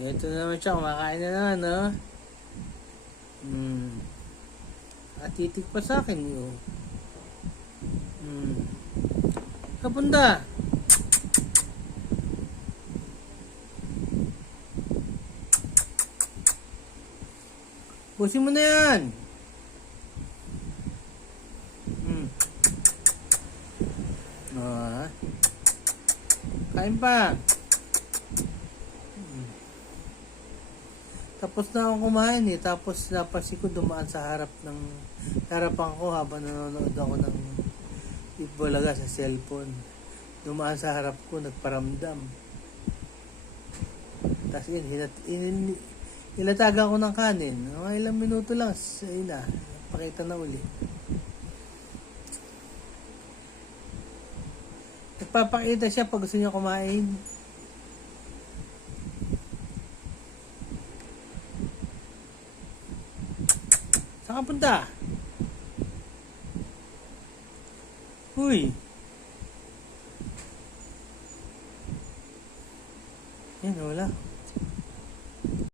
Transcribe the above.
Ito na naman siya, kumakain na naman, no? At titik pa sa akin, yun. Kapunda! Pusin mo na yan! Kain pa! Tapos na akong kumain eh. Tapos napansin ko dumaan sa harapan ko habang nanonood ako ng Itbulaga sa cellphone. Dumaan sa harap ko, nagparamdam. Tapos ilatagan ko ng kanin. Mga ilang minuto lang, pakita na uli. Nagpapakita siya pag gusto niya kumain. Saan ka punta? Uy! Yan, wala.